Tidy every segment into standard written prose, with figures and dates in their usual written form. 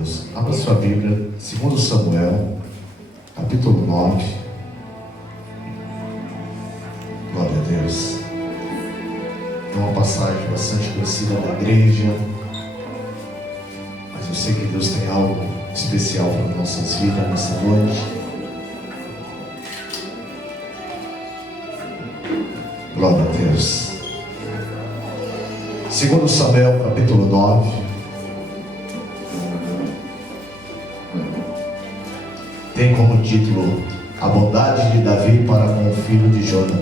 Deus. Abra sua Bíblia, 2 Samuel, capítulo 9. Glória a Deus. É uma passagem bastante conhecida da igreja, mas eu sei que Deus tem algo especial para nossas vidas nessa noite. Glória a Deus. 2 Samuel, capítulo 9. Tem como título A bondade de Davi para com o filho de Jonathan.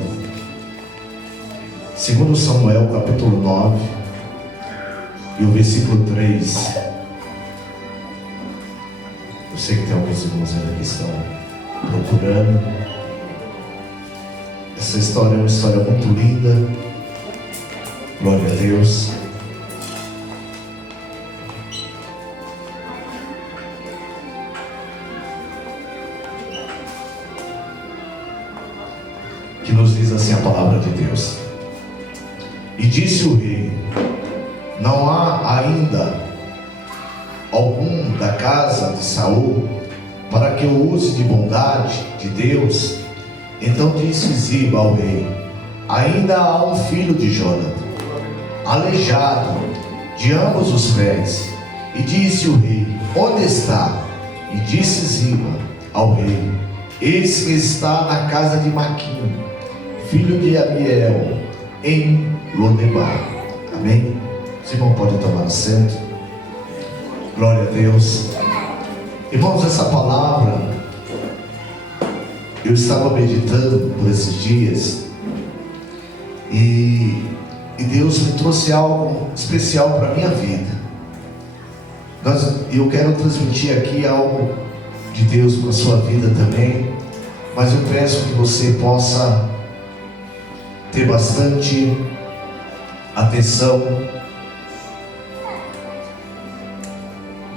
2 Samuel, capítulo 9, e o versículo 3. Eu sei que tem alguns irmãos ainda que estão procurando. Essa história é uma história muito linda. Glória a Deus. Que nos diz assim a palavra de Deus. E disse o rei: não há ainda algum da casa de Saul para que eu use de bondade de Deus? Então disse Ziba ao rei: ainda há um filho de Jonathan, aleijado de ambos os pés. E disse o rei: onde está? E disse Ziba ao rei: eis que está na casa de Maquim, filho de Amiel, em Lodebar. Amém? Os irmãos podem tomar assento. Glória a Deus. Irmãos, essa palavra eu estava meditando por esses dias e Deus me trouxe algo especial para a minha vida. Eu quero transmitir aqui algo de Deus para a sua vida também, mas eu peço que você possa ter bastante atenção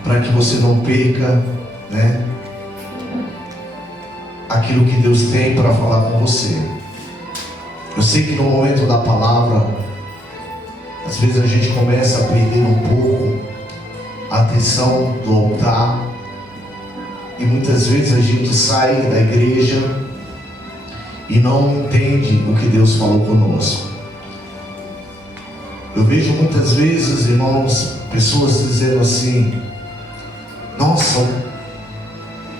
para que você não perca, aquilo que Deus tem para falar com você. Eu sei que no momento da palavra, às vezes a gente começa a perder um pouco a atenção do altar, e muitas vezes a gente sai da igreja e não entende o que Deus falou conosco. Eu vejo muitas vezes, irmãos, pessoas dizendo assim: nossa,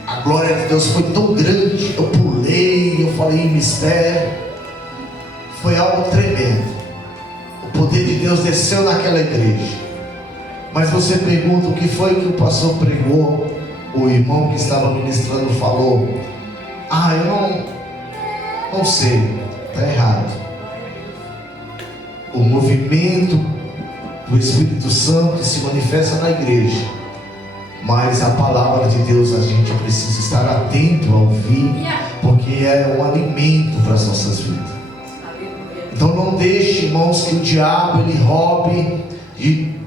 a glória de Deus foi tão grande, eu pulei, eu falei em mistério, foi algo tremendo, o poder de Deus desceu naquela igreja. Mas você pergunta o que foi que o pastor pregou, o irmão que estava ministrando falou: eu não sei, está errado. O movimento do Espírito Santo se manifesta na igreja, mas a palavra de Deus a gente precisa estar atento a ouvir, porque é um alimento para as nossas vidas. Então não deixe, irmãos, que o diabo ele roube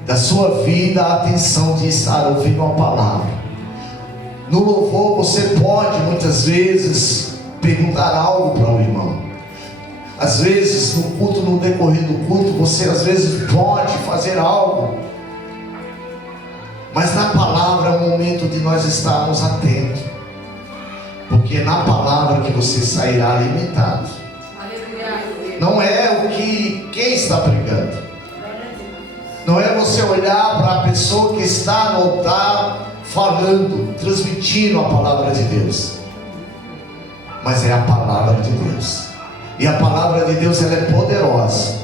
da sua vida a atenção de estar ouvindo a palavra. No louvor você pode muitas vezes perguntar algo para o irmão. Às vezes no culto, no decorrer do culto, você às vezes pode fazer algo. Mas na palavra é o momento de nós estarmos atentos, porque é na palavra que você sairá alimentado. Não é o que quem está pregando. Não é você olhar para a pessoa que está no altar falando, transmitindo a palavra de Deus, mas é a palavra de Deus. E a palavra de Deus ela é poderosa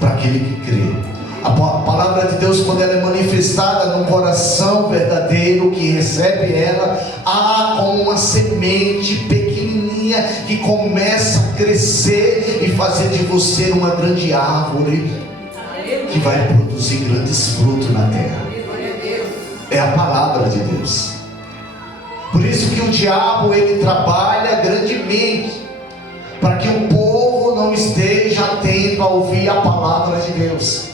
para aquele que crê. A palavra de Deus, quando ela é manifestada num coração verdadeiro que recebe ela, há como uma semente pequenininha que começa a crescer e fazer de você uma grande árvore que vai produzir grandes frutos na terra. É a palavra de Deus. Por isso que o diabo ele trabalha grandemente para que o povo não esteja atento a ouvir a palavra de Deus.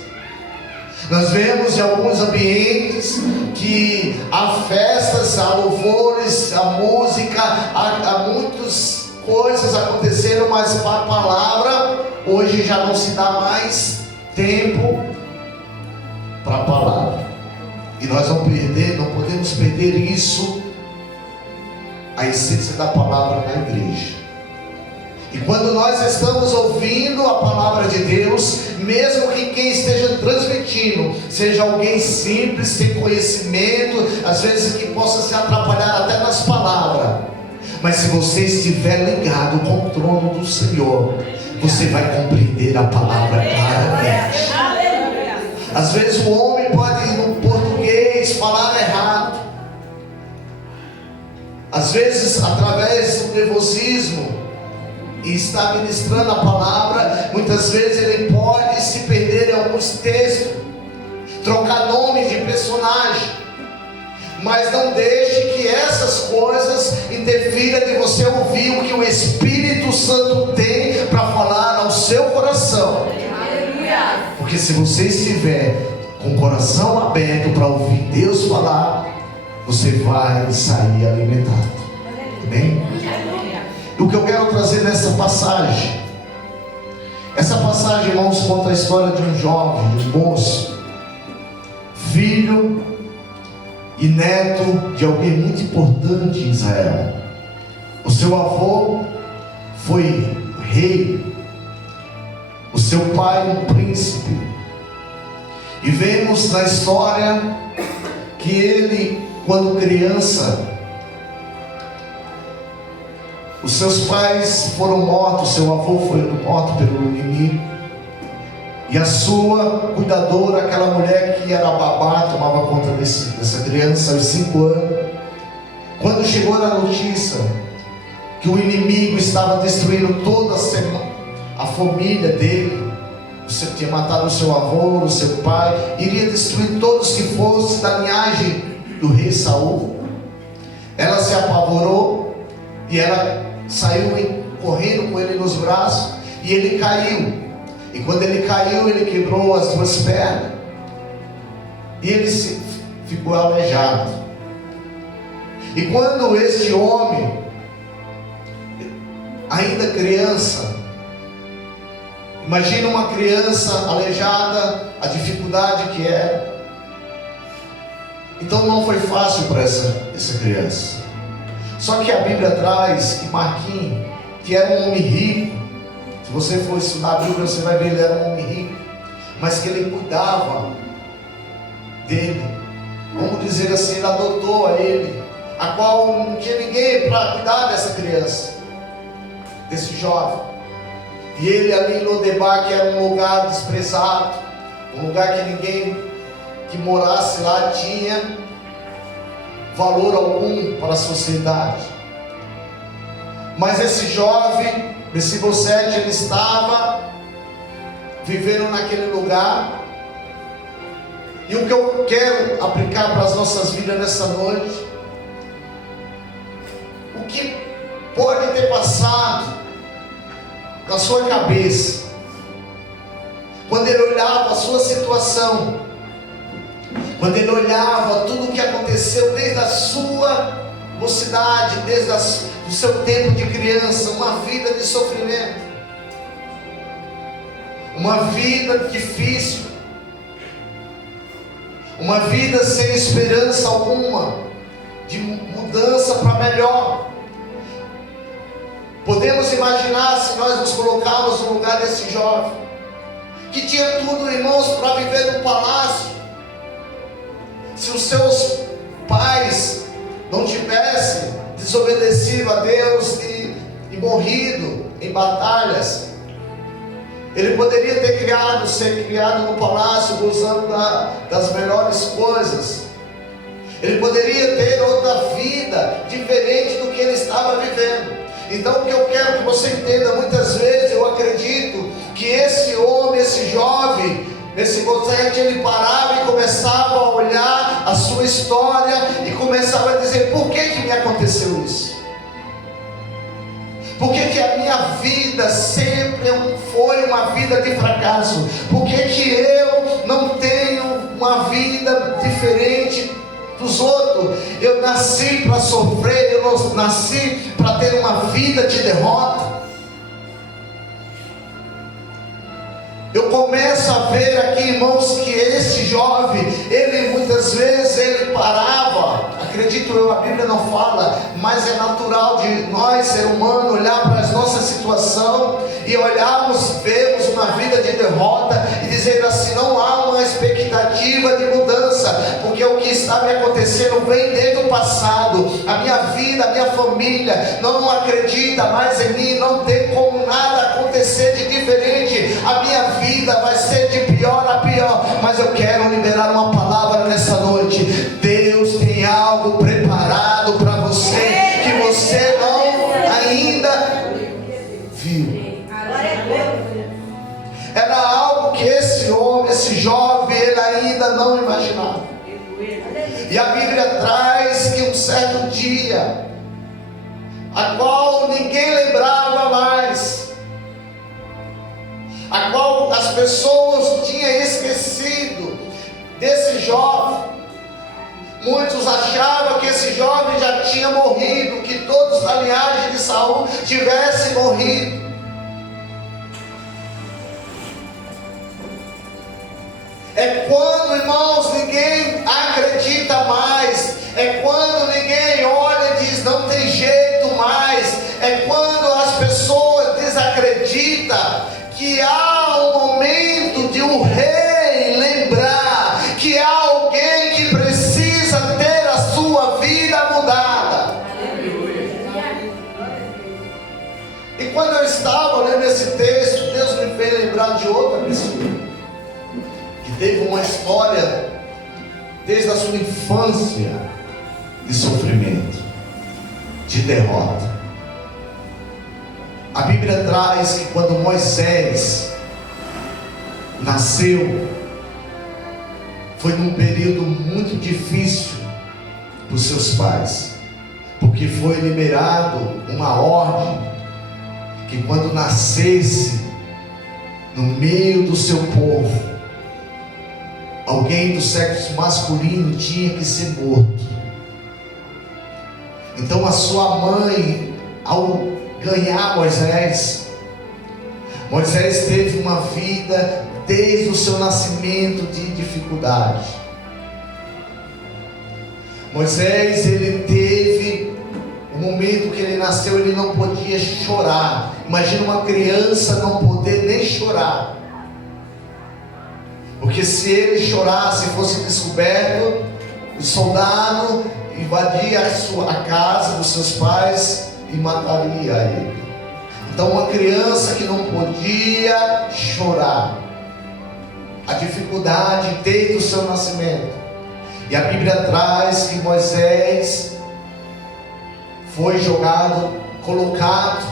Nós vemos em alguns ambientes que há festas, há louvores, há música, há muitas coisas aconteceram, mas para a palavra hoje já não se dá mais tempo para a palavra. E nós não podemos podemos perder isso, a essência da palavra na igreja. E quando nós estamos ouvindo a palavra de Deus, mesmo que quem esteja transmitindo seja alguém simples, sem conhecimento, às vezes que possa se atrapalhar até nas palavras, mas se você estiver ligado com o trono do Senhor, você vai compreender a palavra claramente. Às vezes o homem pode no português falar errado, às vezes através do nervosismo e está ministrando a palavra, muitas vezes ele pode se perder em alguns textos, trocar nomes de personagem, mas não deixe que essas coisas interfiram de você ouvir o que o Espírito Santo tem para falar ao seu coração. Porque se você estiver com o coração aberto para ouvir Deus falar, você vai sair alimentado. Amém? E o que eu quero trazer nessa passagem, essa passagem, irmãos, conta a história de um jovem, de um moço, filho e neto de alguém muito importante em Israel. O seu avô foi rei, o seu pai um príncipe, e vemos na história que ele, quando criança, os seus pais foram mortos, seu avô foi morto pelo inimigo, e a sua cuidadora, aquela mulher que era babá, tomava conta dessa criança aos 5 anos. Quando chegou a notícia que o inimigo estava destruindo toda a família dele, você tinha matado o seu avô, o seu pai, iria destruir todos que fossem da linhagem do rei Saul, ela se apavorou e ela saiu correndo com ele nos braços, e ele caiu. E quando ele caiu, ele quebrou as 2 pernas, e ele ficou aleijado. E quando este homem, ainda criança, imagina uma criança aleijada, a dificuldade que é. Então não foi fácil para essa criança. Só que a Bíblia traz que Marquinhos, que era um homem rico, se você for estudar a Bíblia, você vai ver que ele era um homem rico, mas que ele cuidava dele, vamos dizer assim, ele adotou a ele, a qual não tinha ninguém para cuidar dessa criança, desse jovem. E ele ali em Lodebar, que era um lugar desprezado, um lugar que ninguém que morasse lá tinha valor algum para a sociedade. Mas esse jovem, Mefibosete, ele estava vivendo naquele lugar. E o que eu quero aplicar para as nossas vidas nessa noite, o que pode ter passado na sua cabeça quando ele olhava a sua situação, quando ele olhava tudo o que aconteceu desde a sua mocidade, desde o seu tempo de criança, uma vida de sofrimento, uma vida difícil, uma vida sem esperança alguma de mudança para melhor. Podemos imaginar, se nós nos colocarmos no lugar desse jovem, que tinha tudo, irmãos, para viver no palácio. Se os seus pais não tivessem desobedecido a Deus e morrido em batalhas, ele poderia ser criado no palácio, gozando das melhores coisas. Ele poderia ter outra vida diferente do que ele estava vivendo. Então o que eu quero que você entenda, muitas vezes eu acredito que esse homem, esse jovem, Mefibosete, ele parava e começava a olhar a sua história e começava a dizer: por que me aconteceu isso? Por que a minha vida sempre foi uma vida de fracasso? Por que eu não tenho uma vida diferente dos outros? Eu nasci para sofrer, eu não nasci para ter uma vida de derrota. Eu começo a ver aqui, irmãos, que esse jovem, ele muitas vezes ele parava acredito eu, a Bíblia não fala, mas é natural de nós, ser humano, olhar para a nossa situação e olharmos, vermos uma vida de derrota e dizer assim: não há uma expectativa de mudança, porque o que está me acontecendo vem desde o passado. A minha vida, a minha família não acredita mais em mim, não tem como nada acontecer de diferente, a minha vida vai ser de pior a pior. Mas eu quero liberar uma palavra nessa noite: Deus tem algo preparado para você que você não ainda viu. Era algo que esse homem, esse jovem, ele ainda não imaginava. E a Bíblia traz que um certo dia, a qual ninguém lembrava mais, a qual as pessoas tinham esquecido desse jovem. Muitos achavam que esse jovem já tinha morrido, que todos da linhagem de Saul tivessem morrido. É quando, irmãos, ninguém acredita mais. É quando ninguém olha e diz: não tem jeito mais. É quando as pessoas desacreditam que há um momento de um rei lembrar que há alguém que precisa ter a sua vida mudada. E quando eu estava lendo esse texto, Deus me fez lembrar de outra pessoa que teve uma história desde a sua infância de sofrimento, de derrota. A Bíblia traz que quando Moisés nasceu, foi num período muito difícil para os seus pais, porque foi liberado uma ordem que quando nascesse no meio do seu povo, alguém do sexo masculino tinha que ser morto. Então a sua mãe, ao ganhar Moisés teve uma vida desde o seu nascimento de dificuldade. Moisés, ele teve o momento que ele nasceu, ele não podia chorar. Imagina uma criança não poder nem chorar, porque se ele chorasse e fosse descoberto, o soldado invadia a casa dos seus pais e mataria ele. Então uma criança que não podia chorar, a dificuldade desde o seu nascimento. E a Bíblia traz que Moisés foi colocado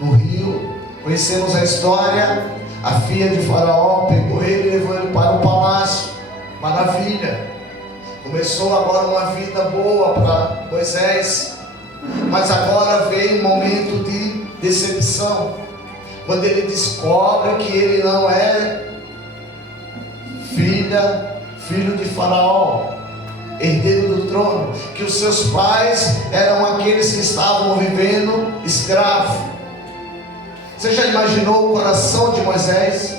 no rio. Conhecemos a história. A filha de Faraó pegou ele e levou ele para o palácio. Maravilha. Começou agora uma vida boa para Moisés. Mas agora veio um momento de decepção, quando ele descobre que ele não é filho de Faraó, herdeiro do trono, que os seus pais eram aqueles que estavam vivendo escravos. Você já imaginou o coração de Moisés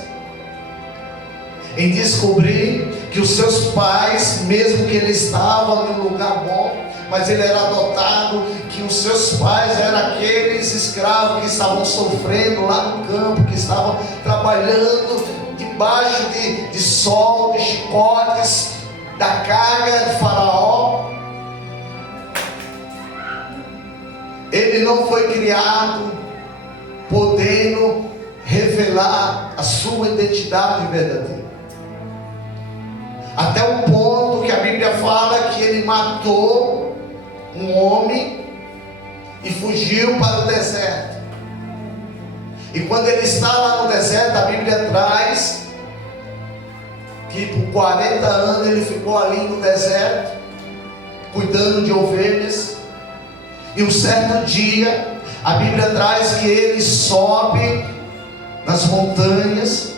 em descobrir que os seus pais, mesmo que ele estava num lugar bom, mas ele era adotado, que os seus pais eram aqueles escravos que estavam sofrendo lá no campo, que estavam trabalhando debaixo de sol, de chicotes, da carga de Faraó. Ele não foi criado podendo revelar a sua identidade verdadeira, até o ponto que a Bíblia fala que ele matou um homem e fugiu para o deserto. E quando ele está lá no deserto, a Bíblia traz que por 40 anos ele ficou ali no deserto, cuidando de ovelhas. E um certo dia, a Bíblia traz que ele sobe nas montanhas,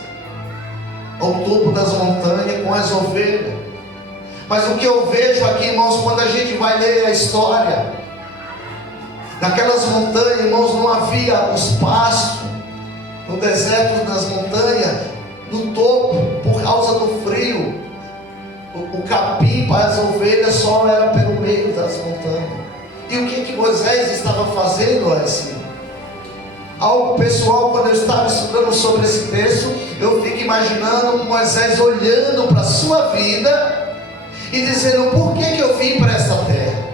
ao topo das montanhas com as ovelhas. Mas o que eu vejo aqui, irmãos, quando a gente vai ler a história, naquelas montanhas, irmãos, não havia os pastos, no deserto, nas montanhas, no topo, por causa do frio. o capim para as ovelhas só era pelo meio das montanhas. E o que Moisés estava fazendo lá em cima? Algo pessoal, quando eu estava estudando sobre esse texto, eu fico imaginando Moisés olhando para a sua vida e dizendo: por que eu vim para essa terra?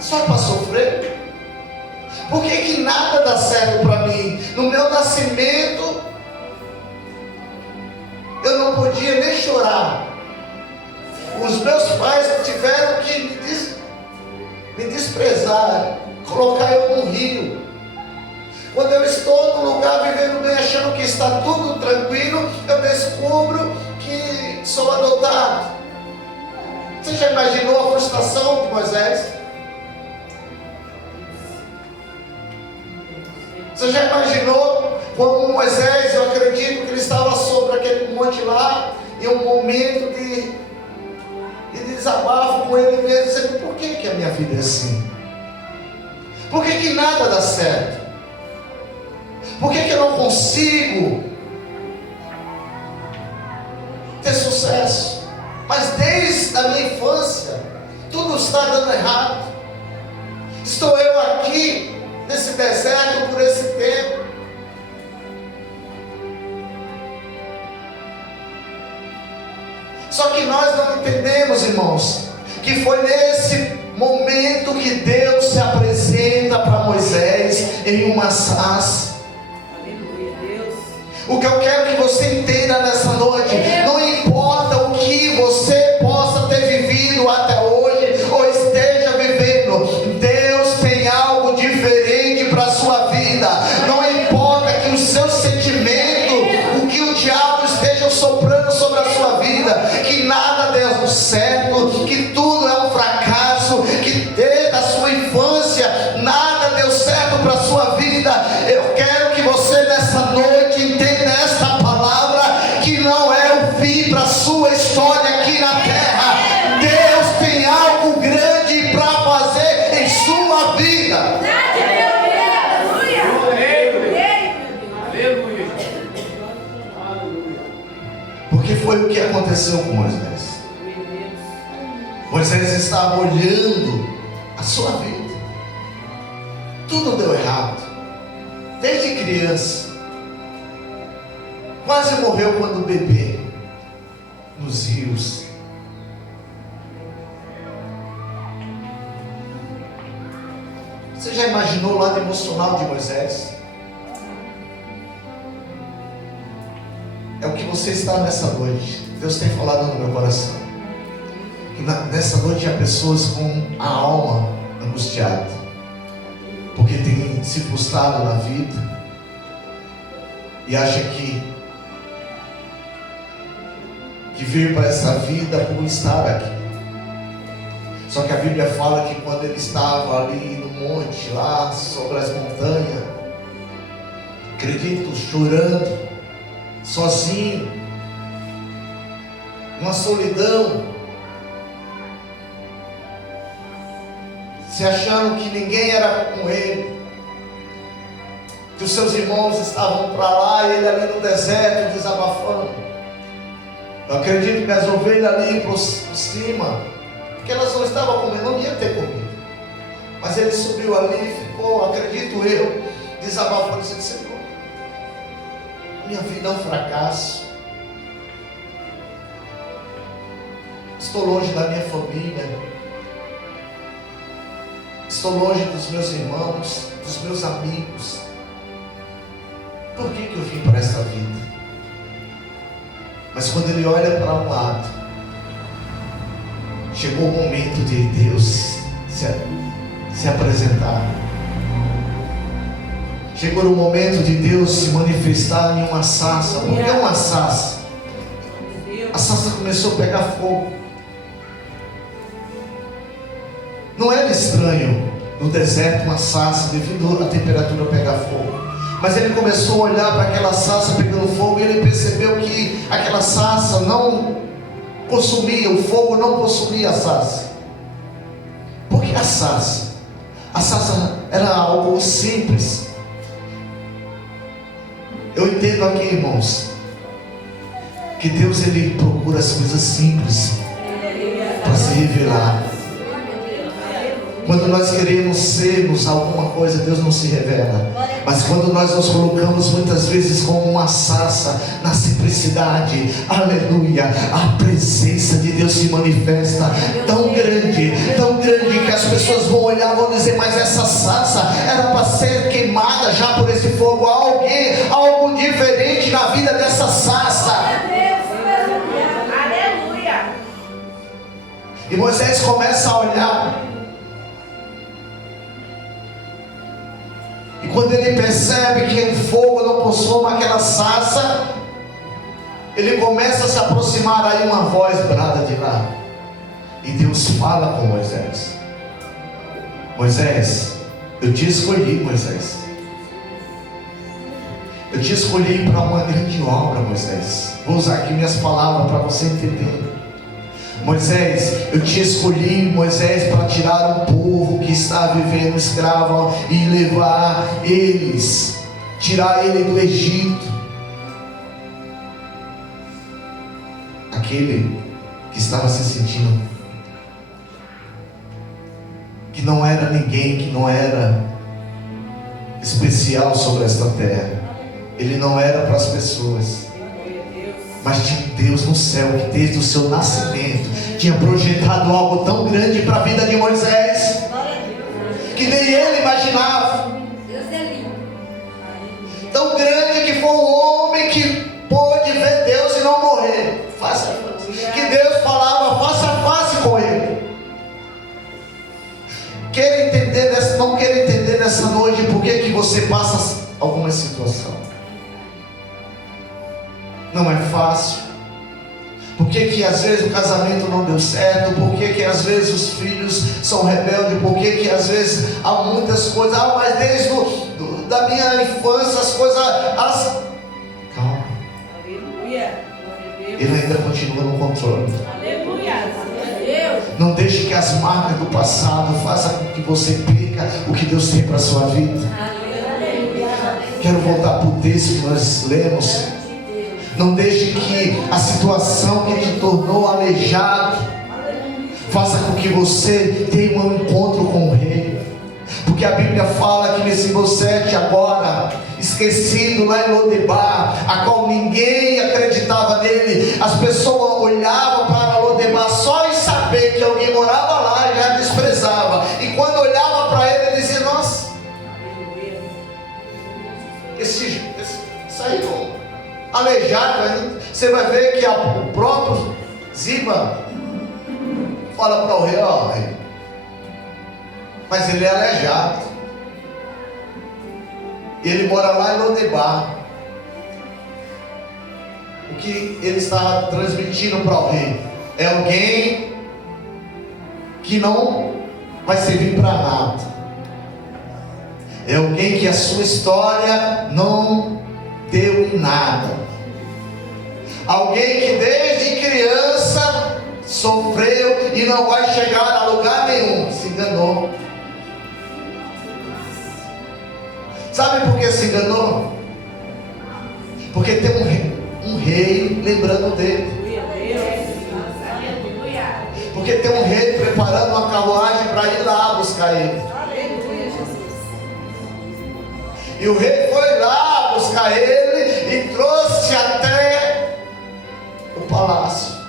Só para sofrer? Por que nada dá certo para mim? No meu nascimento eu não podia nem chorar. Os meus pais tiveram que me desprezar, colocar eu no rio. Quando eu estou num lugar vivendo bem, achando que está tudo tranquilo, eu descubro que sou adotado. Você já imaginou a frustração de Moisés? Você já imaginou como Moisés, eu acredito que ele estava sobre aquele monte lá, em um momento de desabafo com ele mesmo, dizendo: por que a minha vida é assim? Por que nada dá certo? Por que eu não consigo ter sucesso? Mas desde a minha infância, tudo está dando errado. Estou eu aqui, nesse deserto, por esse tempo. Só que nós não entendemos, irmãos, que foi nesse momento que Deus se apresenta para Moisés em uma sarça. O que eu quero que você entenda nessa noite: não importa o que você possa ter vivido até hoje, ou esteja vivendo, Deus tem algo diferente para a sua vida. Não importa que o seu sentimento, o que o diabo esteja soprando sobre a sua vida, que nada deu certo, que tudo é um fracasso, que desde a sua infância nada deu certo para a sua vida. Eu quero que você nessa noite entenda esta palavra, que não é o fim para a sua história aqui na terra. Deus tem algo grande para fazer em sua vida. Porque foi o que aconteceu com Moisés. Moisés estava olhando a sua vida. Tudo deu errado. Desde criança. Quase morreu quando bebê. Nos rios. Você já imaginou o lado emocional de Moisés? É o que você está nessa noite. Deus tem falado no meu coração. Que nessa noite há pessoas com a alma angustiada, porque tem se frustrado na vida e acha que veio para essa vida por estar aqui. Só que a Bíblia fala que quando ele estava ali no monte, lá sobre as montanhas, acredito, chorando, sozinho, uma solidão, se achando que ninguém era com ele, que os seus irmãos estavam para lá e ele ali no deserto desabafando. Eu acredito que as ovelhas ali por cima, porque elas não estavam comendo, não ia ter comida, mas ele subiu ali e ficou, acredito eu, desabafando, dizendo: Senhor, minha vida é um fracasso, estou longe da minha família, estou longe dos meus irmãos, dos meus amigos. Por que eu vim para essa vida? Mas quando ele olha para um lado, chegou o momento de Deus se apresentar. Chegou o momento de Deus se manifestar em uma sarça. Por que uma sarça? A sarça começou a pegar fogo. Não era estranho no deserto uma sarça devido à temperatura pegar fogo. Mas ele começou a olhar para aquela sarça pegando fogo e ele percebeu que aquela sarça não consumia, o fogo não consumia a sarça. Por que a sarça? A sarça era algo simples. Eu entendo aqui, irmãos, que Deus ele procura as coisas simples. para se revelar. Quando nós queremos sermos alguma coisa, Deus não se revela. Mas quando nós nos colocamos muitas vezes como uma sarça na simplicidade, aleluia, a presença de Deus se manifesta tão grande que as pessoas vão olhar, vão dizer: mas essa sarça era para ser queimada já por esse fogo. Há algo diferente na vida dessa sarça. Aleluia. E Moisés começa a olhar. E quando ele percebe que o fogo não consome aquela sarça, ele começa a se aproximar. Aí uma voz brada de lá, e Deus fala com Moisés: Moisés, eu te escolhi, Moisés. Eu te escolhi para uma grande obra, Moisés. Vou usar aqui minhas palavras para você entender. Moisés, eu te escolhi, Moisés, para tirar um povo que está vivendo escravo e levar eles, tirar ele do Egito. Aquele que estava se sentindo que não era ninguém, que não era especial sobre esta terra. Ele não era para as pessoas. Mas tinha Deus no céu que desde o seu nascimento tinha projetado algo tão grande para a vida de Moisés, que nem ele imaginava. Tão grande que foi um homem que pôde ver Deus e não morrer. Que Deus falava face a face com ele. Não quero entender nessa noite por que você passa alguma situação. Não é fácil. Por que às vezes o casamento não deu certo? Por que às vezes os filhos são rebeldes? Por que às vezes há muitas coisas? Mas desde da minha infância as coisas... Calma. Aleluia. Ele ainda continua no controle. Aleluia. Não deixe que as marcas do passado façam com que você perca o que Deus tem para a sua vida. Quero voltar para o texto que nós lemos. Não deixe que a situação que te tornou aleijado faça com que você tenha um encontro com o rei. Porque a Bíblia fala que Mefibosete agora, esquecido lá em Lodebar, a qual ninguém acreditava nele, as pessoas olhavam para Lodebar só em saber que alguém morava lá e já desprezava. E quando olhava para ele, dizia: nossa, esse saiu aleijado. Você vai ver que o próprio Ziba fala para o rei: ó, rei, mas ele é aleijado, e ele mora lá em Lodebar. O que ele está transmitindo para o rei é alguém que não vai servir para nada, é alguém que a sua história não deu em nada, alguém que desde criança sofreu e não vai chegar a lugar nenhum. Se enganou. Sabe por que se enganou? Porque tem um rei lembrando dele. Porque tem um rei preparando uma carruagem para ir lá buscar ele. E o rei foi lá buscar ele e trouxe até o palácio.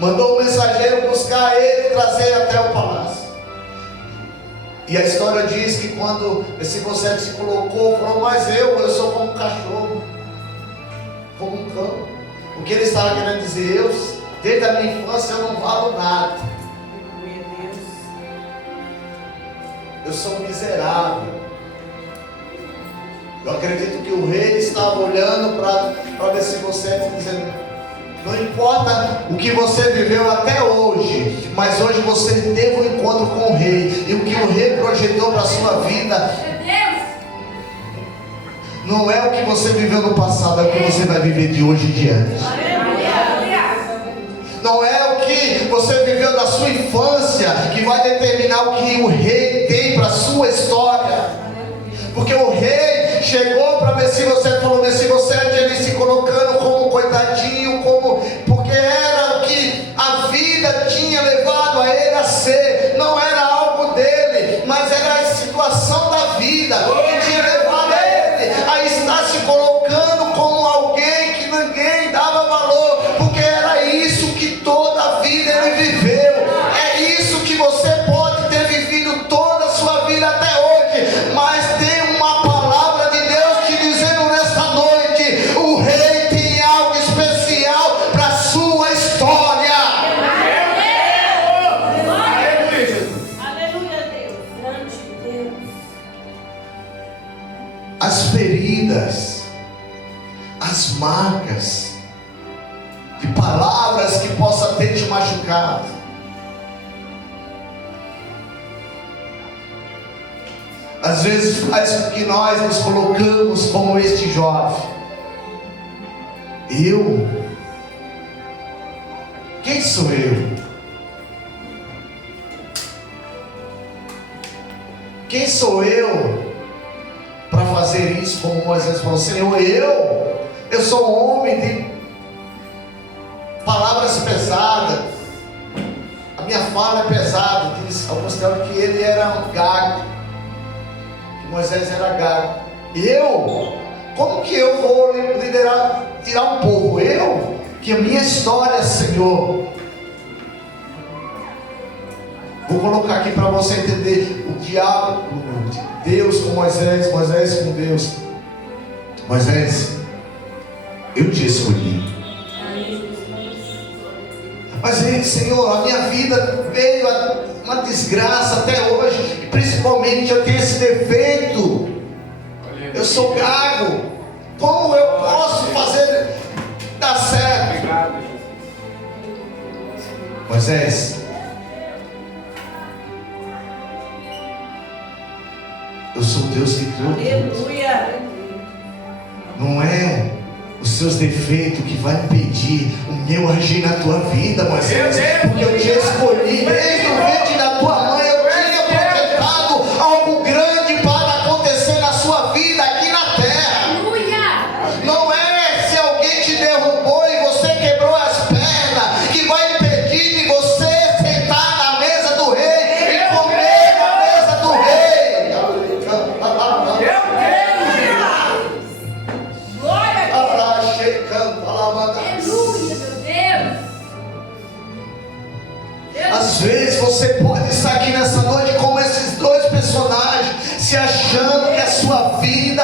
Mandou um mensageiro buscar ele e trazer até o palácio. E a história diz que quando esse Mefibosete se colocou, falou: mas eu sou como um cachorro, como um cão. O que ele estava querendo dizer? Desde a minha infância eu não valo nada. Eu sou um miserável. Eu acredito que o rei estava olhando para Mefibosete dizendo: não importa o que você viveu até hoje, mas hoje você teve um encontro com o rei, e o que o rei projetou para a sua vida não é o que você viveu no passado, é o que você vai viver de hoje em diante. Não é o que você viveu na sua infância que vai determinar o que o rei tem para a sua história. Porque o rei chegou para Mefibosete e falou: Mefibosete, ele se colocando como coitadinho, porque era o que a vida tinha levado a ele a ser. Não era algo dele, mas era a situação da vida que tinha levado a ele a estar se colocando como alguém que ninguém dava valor, porque era isso que toda a vida ele viveu. É isso que você pode ter vivido toda a sua vida até hoje, mas tem uma palavra de Deus te dizendo nesta noite: o rei tem algo especial para a sua história. Aleluia, Deus. Grande Deus. As feridas, as marcas, de palavras que possa ter te machucado, às vezes faz com que nós nos colocamos como este jovem. Eu? Quem sou eu? Quem sou eu para fazer isso? Como Moisés falou: Senhor, eu sou um homem de palavras pesadas, a minha fala é pesada. Diz alguns teólogos que ele era um gago, que Moisés era gago. Como que eu vou liderar, tirar um povo? Que a minha história, Senhor, vou colocar aqui para você entender o diálogo de Deus com Moisés, Moisés com Deus. Moisés, eu te escolhi. Mas, Senhor, a minha vida veio a uma desgraça até hoje, e principalmente eu tenho esse defeito. Eu sou gago. Como eu posso fazer dar certo? Moisés, eu sou Deus que criou tudo. Aleluia. Não é os seus defeitos que vai impedir o meu agir na tua vida, Moisés, porque eu te escolhi desde o ventre da tua mãe. Eu tinha projetado algo grande para acontecer na sua vida aqui na terra. Não é se alguém te derrubou e você quebrou as pernas que vai impedir de você sentar na mesa do rei e comer na mesa do rei. Às vezes você pode estar aqui nessa noite como esses dois personagens, se achando que a sua vida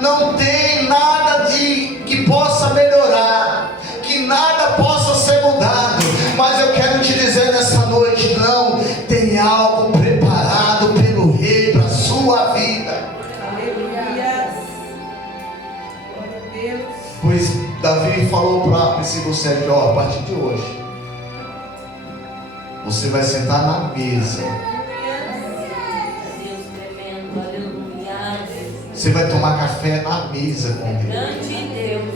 não tem nada que possa melhorar, que nada possa ser mudado. Mas eu quero te dizer nessa noite: não, tem algo preparado pelo rei para a sua vida. Aleluia. Glória a Deus. Pois Davi falou para Mefibosete: ó, a partir de hoje você vai sentar na mesa, Deus tremendo, aleluia. você vai tomar café na mesa com ele. Grande Deus.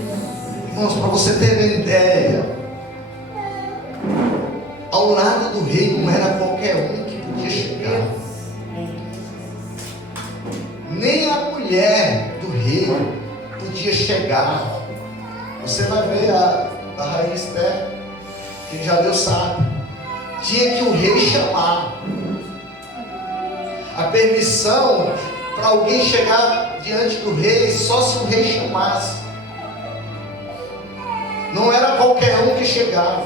Irmãos, para você ter ideia, ao lado do rei não era qualquer um que podia chegar, nem a mulher do rei podia chegar. Você vai ver a rainha Esther, quem já leu sabe, tinha que o rei chamar. A permissão para alguém chegar diante do rei só se o rei chamasse. Não era qualquer um que chegava.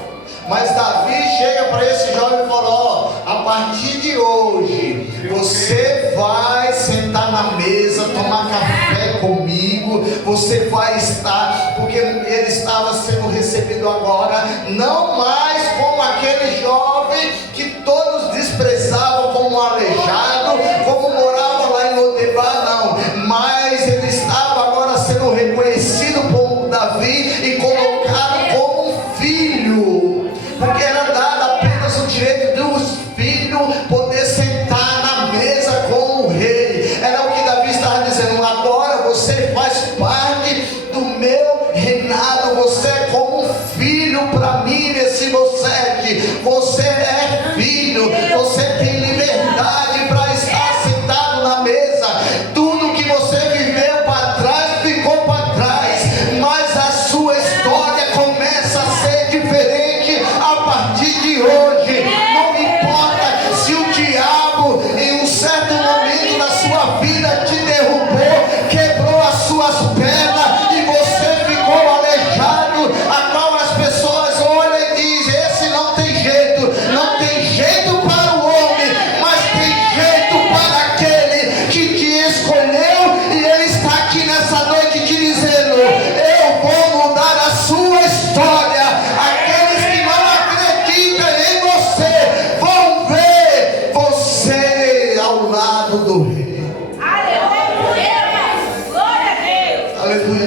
Mas Davi chega para esse jovem e fala: ó, a partir de hoje você vai sentar na mesa, tomar café comigo. Você vai estar, porque ele estava sendo recebido agora, não mais como aquele jovem que todos desprezavam como um aleijado, como morava lá em Lodebar, não. Mas ele estava agora sendo reconhecido por Davi e colocado como um filho, porque era dado apenas o direito dos filhos poder sentar na mesa com o rei. Era o que Davi estava dizendo: agora você faz parte do meu reinado, você é como um filho para mim, Mefibosete. Você é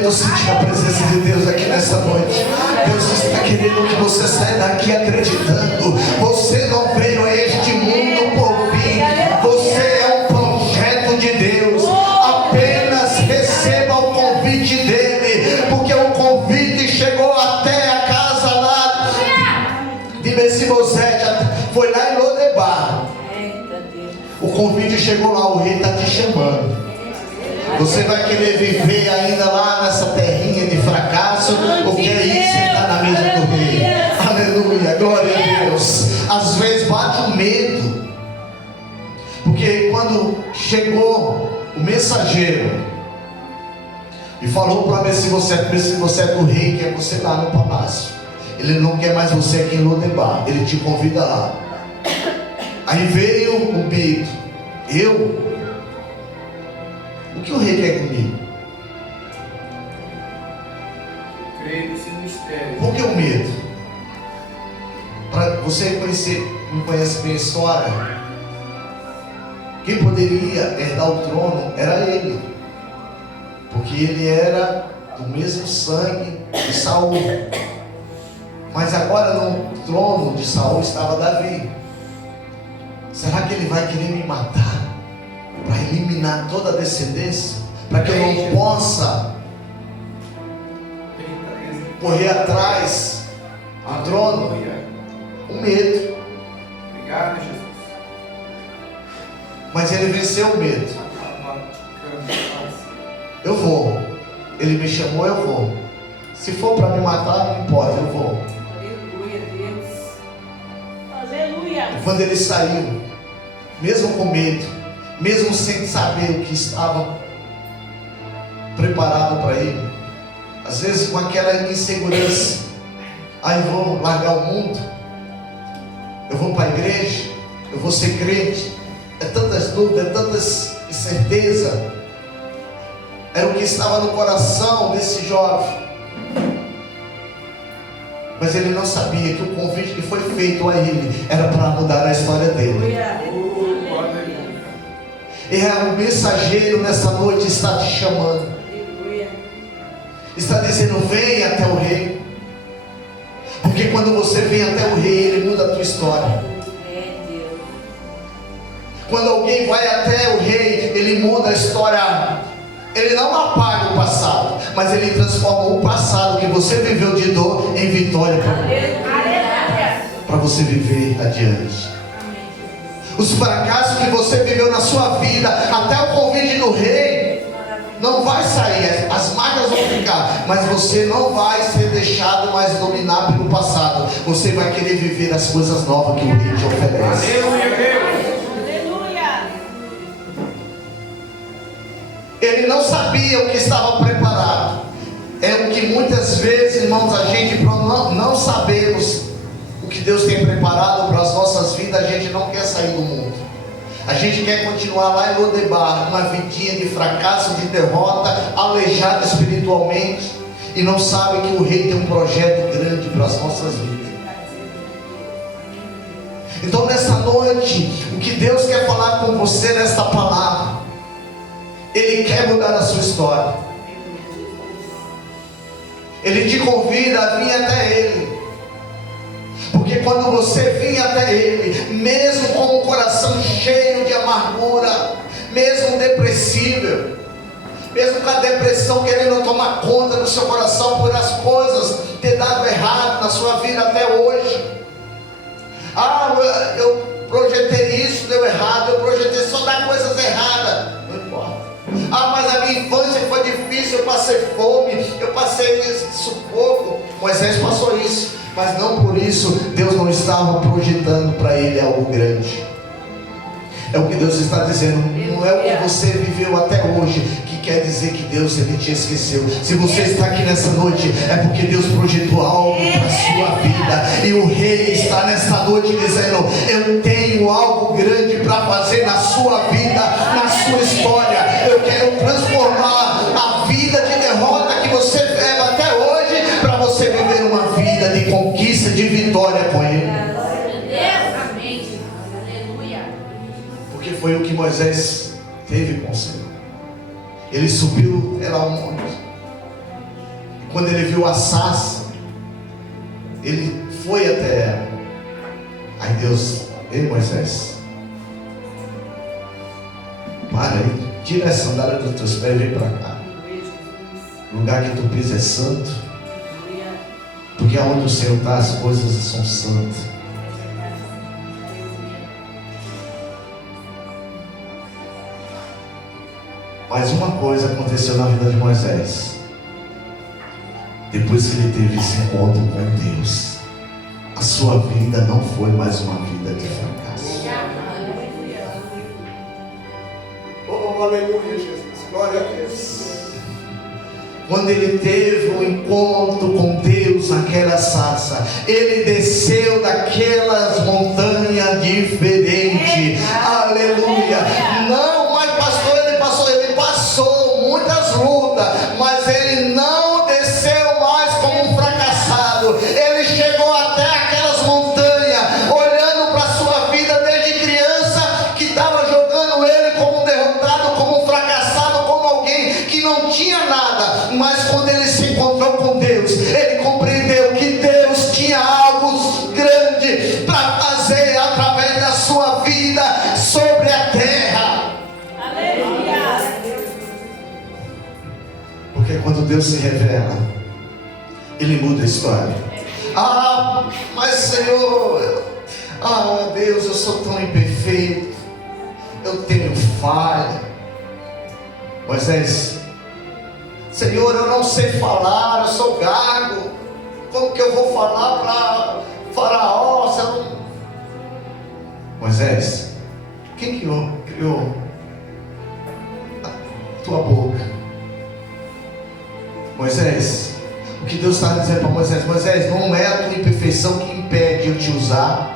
querendo sentir a presença de Deus aqui nessa noite. Deus está querendo que você saia daqui acreditando. Você não veio a este mundo por fim. Você é um projeto de Deus. Apenas receba o convite dele, porque o convite chegou até a casa lá de Mefibosete. Foi lá em Lodebar. O convite chegou lá, o rei está te chamando. Você vai querer viver ainda lá nessa terrinha de fracasso? Ou quer ir sentar na mesa do rei? Aleluia, glória a Deus. Às vezes bate um medo, porque quando chegou o mensageiro e falou para Mefibosete, o rei quer você lá no palácio. Ele não quer mais você aqui em Lodebar, ele te convida lá. Aí veio o medo. O que o rei quer comigo? Creio nesse mistério. Por que o medo? Para você não conhece bem a história, quem poderia herdar o trono era ele, porque ele era do mesmo sangue de Saul. Mas agora no trono de Saul estava Davi. Será que ele vai querer me matar para eliminar toda a descendência, para que eu não possa correr atrás do trono? O medo. Obrigado, Jesus. Mas ele venceu o medo. Eu vou. Ele me chamou, eu vou. Se for para me matar, não importa, eu vou. Aleluia, Deus. Aleluia. E quando ele saiu, mesmo com medo, mesmo sem saber o que estava preparado para ele, às vezes com aquela insegurança, aí eu vou largar o mundo, eu vou para a igreja, eu vou ser crente, é tantas dúvidas, é tantas incertezas. Era o que estava no coração desse jovem, mas ele não sabia que o convite que foi feito a ele era para mudar a história dele. E o mensageiro nessa noite está te chamando, está dizendo: vem até o rei, porque quando você vem até o rei, ele muda a tua história. Quando alguém vai até o rei, ele muda a história. Ele não apaga o passado, mas ele transforma o passado que você viveu de dor em vitória para você viver adiante. Os fracassos que você viveu na sua vida, até o convite do rei, não vai sair, as marcas vão ficar, mas você não vai ser deixado mais dominar pelo passado. Você vai querer viver as coisas novas que o rei te oferece. Aleluia. Ele não sabia o que estava preparado. É o que muitas vezes, irmãos, a gente não sabemos o que Deus tem preparado para as nossas vidas. A gente não quer sair do mundo. A gente quer continuar lá em Lodebar, uma vidinha de fracasso, de derrota, aleijado espiritualmente, e não sabe que o rei tem um projeto grande para as nossas vidas. Então nessa noite, o que Deus quer falar com você nesta palavra, Ele quer mudar a sua história. Ele te convida a vir até Ele, porque quando você vir até Ele, mesmo com o coração cheio de amargura, mesmo depressível, mesmo com a depressão querendo tomar conta do seu coração por as coisas ter dado errado na sua vida até hoje. Eu projetei isso, deu errado, eu projetei só dar coisas erradas. Não importa. Mas a minha infância foi difícil, eu passei fome, eu passei sufoco. Moisés passou isso, mas não por isso Deus não estava projetando para ele algo grande. É o que Deus está dizendo. Não é o que você viveu até hoje que quer dizer que Deus ele te esqueceu. Se você está aqui nessa noite, é porque Deus projetou algo para a sua vida. E o rei está nessa noite dizendo: eu tenho algo grande para fazer na sua vida, na sua história. Eu quero transformar a vida de derrota que você leva até hoje, para você viver uma vida de conquista, de vitória com Ele. Porque foi o que Moisés teve com o Senhor. Ele subiu até lá um monte, quando ele viu a sarça, ele foi até ela. Aí Deus: ei Moisés, para aí, tira essa sandália dos teus pés e vem para cá. O lugar que tu pisa é santo, porque aonde o Senhor está, as coisas são santas. Mas uma coisa aconteceu na vida de Moisés. Depois que ele teve esse encontro com Deus, a sua vida não foi mais uma vida de fracasso. Oh, aleluia, Jesus. Glória a Deus. Quando ele teve um encontro com Deus naquela sarça, ele desceu daquelas montanhas diferentes. Aleluia. Não, mas pastor, ele passou muitas lutas, mas ele não desceu mais como um fracassado. Ele chegou até aquelas montanhas, olhando para a sua vida desde criança, que estava jogando ele como um derrotado, como um fracassado, como alguém que não tinha nada. Mas quando ele se encontrou com Deus, ele compreendeu que Deus tinha algo grande para fazer através da sua vida sobre a terra. Aleluia. Porque quando Deus se revela, Ele muda a história. Ah, mas Senhor, Deus, eu sou tão imperfeito, eu tenho falha. Moisés: Senhor, eu não sei falar, eu sou gago. Como que eu vou falar para Faraó? Se eu não... Moisés, quem criou a tua boca? Moisés, o que Deus está dizendo para Moisés: Moisés, não é a tua imperfeição que impede eu te usar.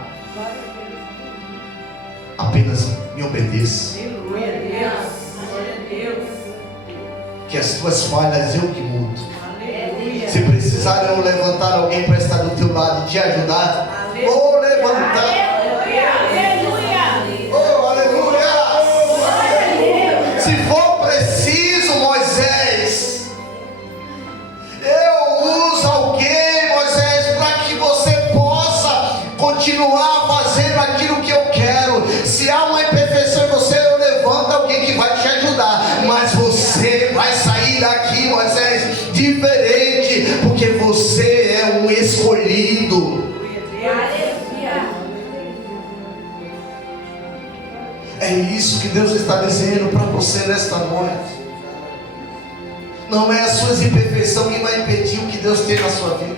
Apenas me obedeça. Glória a Deus. Glória a Deus. Que as tuas falhas eu que mudo. Aleluia. Se precisar eu levantar alguém para estar do teu lado e te ajudar, vou levantar. Aleluia. Oh, aleluia. Se for preciso, Moisés, eu uso alguém, Moisés, para que você possa continuar fazendo aquilo que eu quero. Se há uma imperfeição em você, eu levanto alguém que vai te ajudar. Mas você vai sair daqui, Moisés, diferente, porque você é um escolhido. É isso que Deus está dizendo para você nesta noite. Não é as suas imperfeições que vai impedir o que Deus tem na sua vida.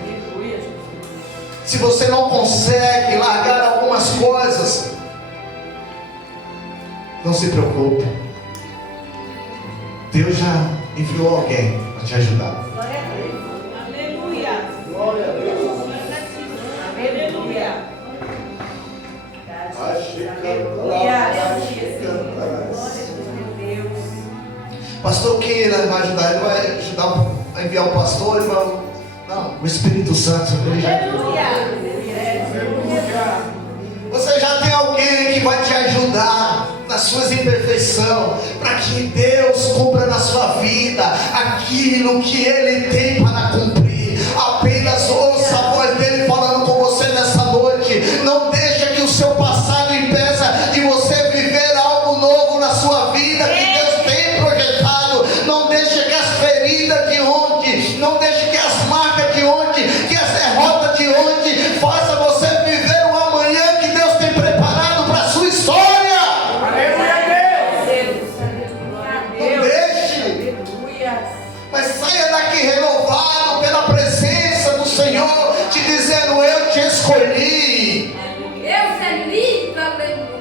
Se você não consegue largar algumas coisas, não se preocupe. Deus já enviou alguém para te ajudar. Aleluia. Glória a Deus. Aleluia. Pastor, quem ele vai ajudar? Ele vai ajudar a enviar o pastor? Ele vai... Não, o Espírito Santo. Ele já... Você já tem alguém que vai te ajudar nas suas imperfeições, para que Deus cumpra na sua vida aquilo que Ele tem para cumprir. Apenas ouça a voz dEle falando com você nessa noite. Não deixa que o seu passado impeça de você viver algo novo na sua vida que Deus tem projetado. Não deixa que as feridas de ontem, não deixa que as marcas de ontem, que as derrotas de ontem faça você viver o amanhã que Deus tem preparado para a sua história. Não deixe, mas saia daqui renovado pela presença do Senhor, te dizendo: eu te escolhi. Deus é lindo, aleluia.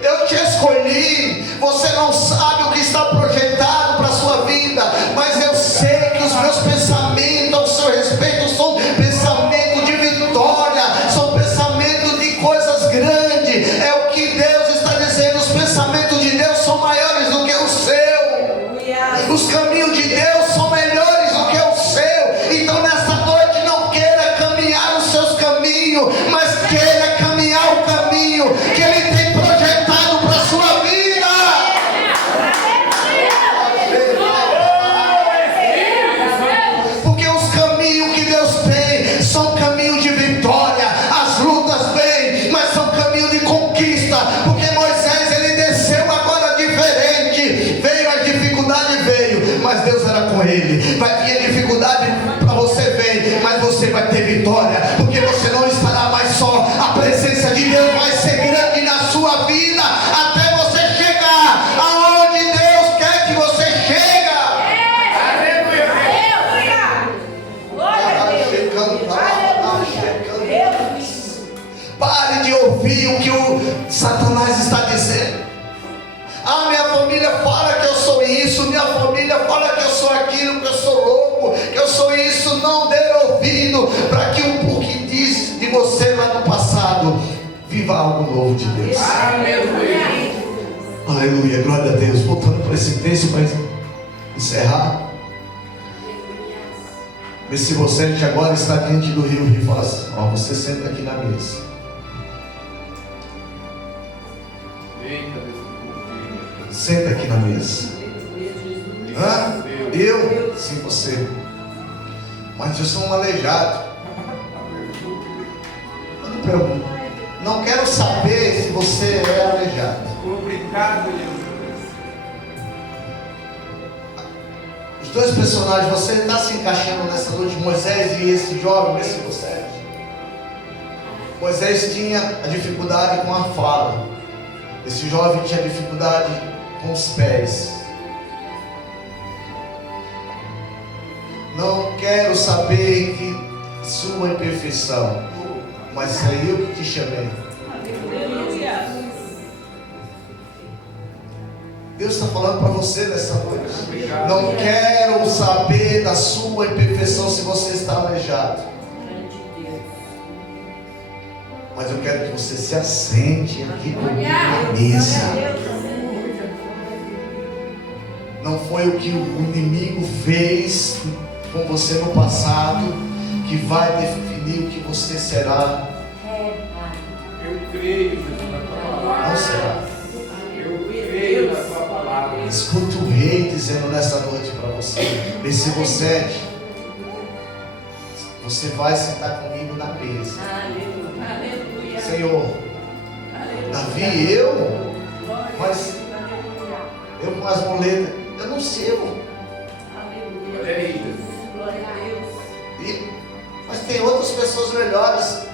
Eu te escolhi. Você não sabe o que está projetado para a sua vida, mas eu sei que os meus pensamentos ao seu respeito são pensamentos de vitória, são pensamentos de coisas grandes. É o que Deus está dizendo. Os pensamentos de Deus são maiores do que o seu. Os caminhos de Deus são melhores do que o seu. Então nessa noite não queira caminhar os seus caminhos, mas queira caminhar o caminho que Ele tem projetado para a sua vida. conquista, porque Moisés ele desceu agora diferente. Veio a dificuldade, veio, mas Deus era com ele. Vai vir a dificuldade para você, ver, mas você vai ter vitória, porque você não estará mais só. A presença de Deus vai ser grande na sua vida até você chegar aonde Deus quer que você chegue. Pare de ouvir o que o Satanás está dizendo. Ah, minha família fala que eu sou isso, minha família fala que eu sou aquilo, que eu sou louco, que eu sou isso. Não dê ouvido para que o que diz de você lá no passado viva algo novo de Deus. Aleluia. Aleluia, glória a Deus. Voltando para esse texto para encerrar. Esse você agora está diante do rio e fala assim: ó, você senta aqui na mesa. Senta aqui na mesa. Hã? Eu? Sim, você. Mas eu sou um aleijado. Eu não pergunto. Não quero saber se você é aleijado. Obrigado, Jesus. Os dois personagens, você está se encaixando nessa noite, Moisés e esse jovem, esse você. Moisés tinha a dificuldade com a fala. Esse jovem tinha dificuldade com os pés. Não quero saber de sua imperfeição, mas é eu que te chamei. Aleluia. Deus está falando para você nessa noite. Não quero saber da sua imperfeição se você está aleijado, mas eu quero que você se assente aqui comigo na mesa. Não foi o que o inimigo fez com você no passado que vai definir o que você será. Eu creio, Jesus, na tua palavra. Não será. Eu creio na tua palavra. Escuta o rei dizendo nessa noite para você: esse você vai sentar comigo na mesa. Aleluia. Senhor, Davi, mas eu com as muletas, eu não sirvo. Olha aí, Jesus. Mas tem outras pessoas melhores.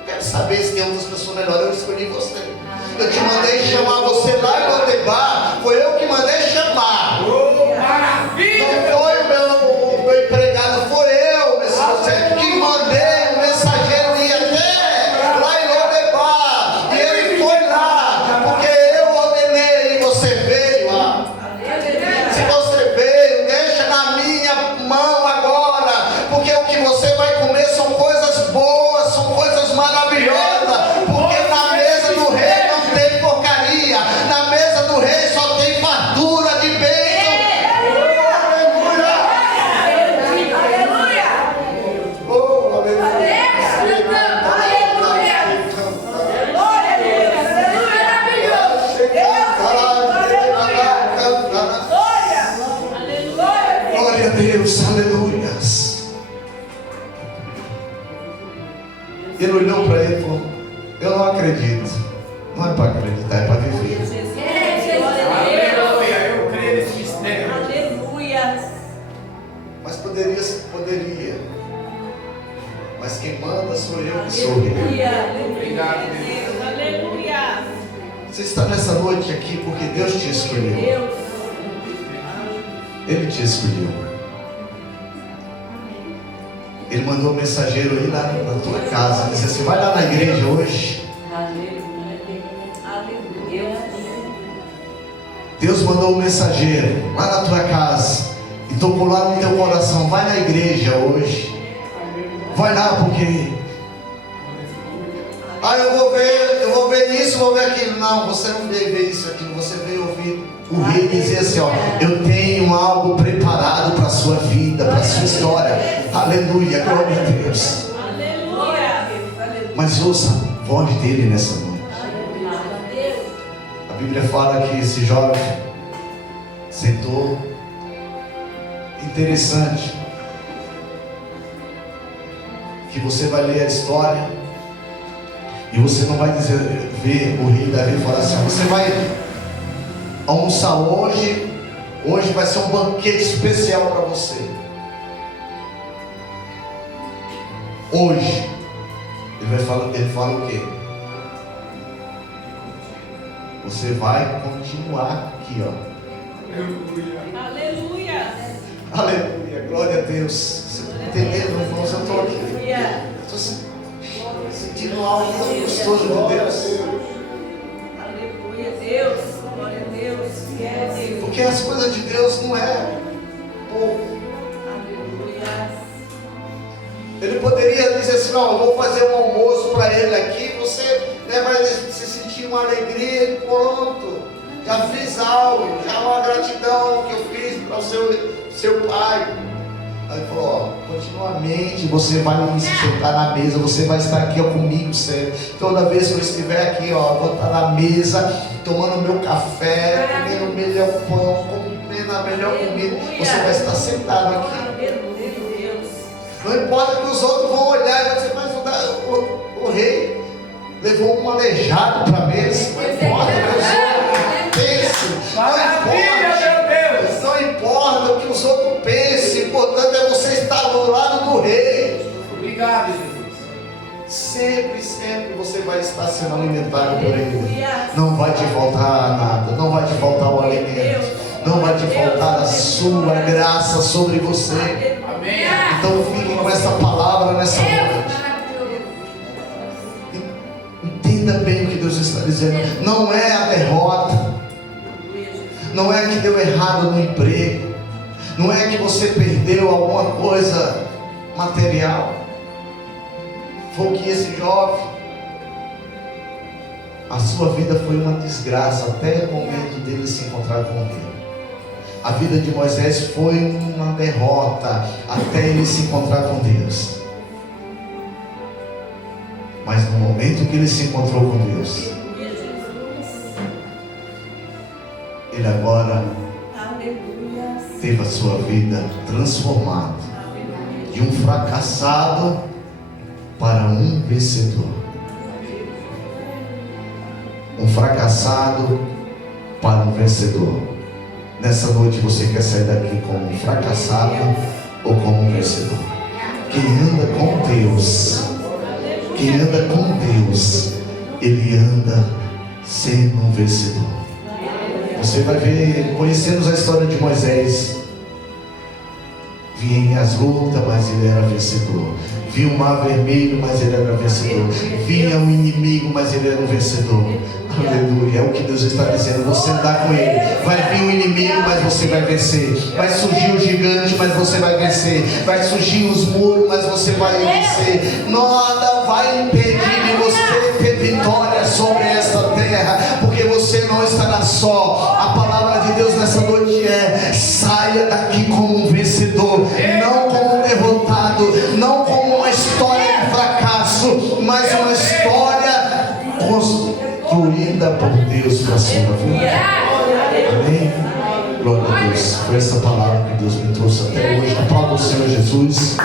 Eu quero saber se tem outras pessoas melhores. Eu escolhi você. Eu te mandei chamar você lá em Lodebar. Foi eu que mandei chamar. Oh, maravilha! Não foi o meu empregado, foi eu, você que mandei o mensageiro ir até lá em Lodebar. E ele foi lá, porque eu ordenei e você veio lá. Se você veio, deixa na minha mão agora, porque o que você vai comer são coisas boas, são coisas maravilhosas. Porque na mesa do rei não tem porcaria, na mesa do rei só tem fartura de bênção. Oh, aleluia! Glória a Deus, aleluias. Ele olhou para ele e falou: eu não acredito. Não é para acreditar, é para viver. Aleluia! Eu creio nesse mistério. Aleluia. Mas poderia. Mas quem manda sou eu que sou rei. Obrigado, Deus. Aleluia. Você está nessa noite aqui porque Deus te escolheu. Deus. Ele te escolheu. Ele mandou um mensageiro aí lá na tua casa. Ele disse assim: vai lá na igreja hoje. Deus mandou um mensageiro lá na tua casa e tocou lá no teu coração: vai na igreja hoje. Vai lá, porque eu vou ver isso, vou ver aquilo. Não, você não veio ver isso, aquilo. Você veio ouvir o rei dizer assim: ó, eu tenho algo preparado para a sua vida, para a sua história. Aleluia, glória a Deus. Aleluia. Mas ouça a voz dele nessa noite. A Bíblia fala que esse jovem sentou. Interessante que você vai ler a história E você não vai ver o rei Davi e falar assim: você vai almoçar hoje vai ser um banquete especial para você. Hoje ele fala o quê? Você vai continuar aqui, ó. Aleluia. Aleluia, glória a Deus. Você está entendendo, irmãos? Eu estou aqui. Estou sentindo algo tão gostoso de Deus. Aleluia, Deus. Glória a Deus. Deus. Porque as coisas de Deus não é pouco. Aleluia. Ele poderia dizer assim: não, eu vou fazer um almoço para ele aqui. Você vai se sentir uma alegria e pronto. Já fiz algo, já uma gratidão que eu fiz para o seu pai. Aí ele falou: ó, continuamente você vai me sentar na mesa, você vai estar aqui comigo sempre. Toda vez que eu estiver aqui, ó, eu vou estar na mesa, tomando meu café, comendo o melhor pão, comendo a melhor comida. Você vai estar sentado aqui. Não importa que os outros vão olhar e vão dizer: mas o rei levou um aleijado para a mesa. Não importa que os outros pensem. Não importa o que os outros pensem. O importante é você estar ao lado do rei. Obrigado, Jesus. Sempre você vai estar sendo alimentado por ele. Não vai te faltar nada. Não vai te faltar o alimento. Não vai te faltar a sua graça sobre você. Amém. Então fique com essa palavra nessa noite. Entenda bem o que Deus está dizendo. Não é a derrota. Não é que deu errado no emprego. Não é que você perdeu alguma coisa material. Foi o que esse jovem. A sua vida foi uma desgraça até o momento dele se encontrar com Deus. A vida de Moisés foi uma derrota até ele se encontrar com Deus. Mas no momento que ele se encontrou com Deus, ele agora teve a sua vida transformada de um fracassado para um vencedor. Um fracassado para um vencedor. Nessa noite você quer sair daqui como um fracassado ou como um vencedor? Quem anda com Deus, ele anda sendo um vencedor. Você vai ver, conhecemos a história de Moisés. Vinha as lutas, mas ele era vencedor. Vinha o mar vermelho, mas ele era vencedor. Vinha o inimigo, mas ele era um vencedor. Aleluia, é o que Deus está dizendo. Você andar com ele, vai vir o inimigo, mas você vai vencer. Vai surgir o gigante, mas você vai vencer. Vai surgir os muros, mas você vai vencer. Nada vai impedir de você ter vitória sobre esta terra, porque você não estará só. A palavra de Deus nessa noite é: saia daqui como um vencedor, não como um derrotado, não como uma história de fracasso, mas uma história construída por Deus para a sua vida. Amém? Glória a Deus. Foi essa palavra que Deus me trouxe até hoje. Aplauda o Senhor Jesus.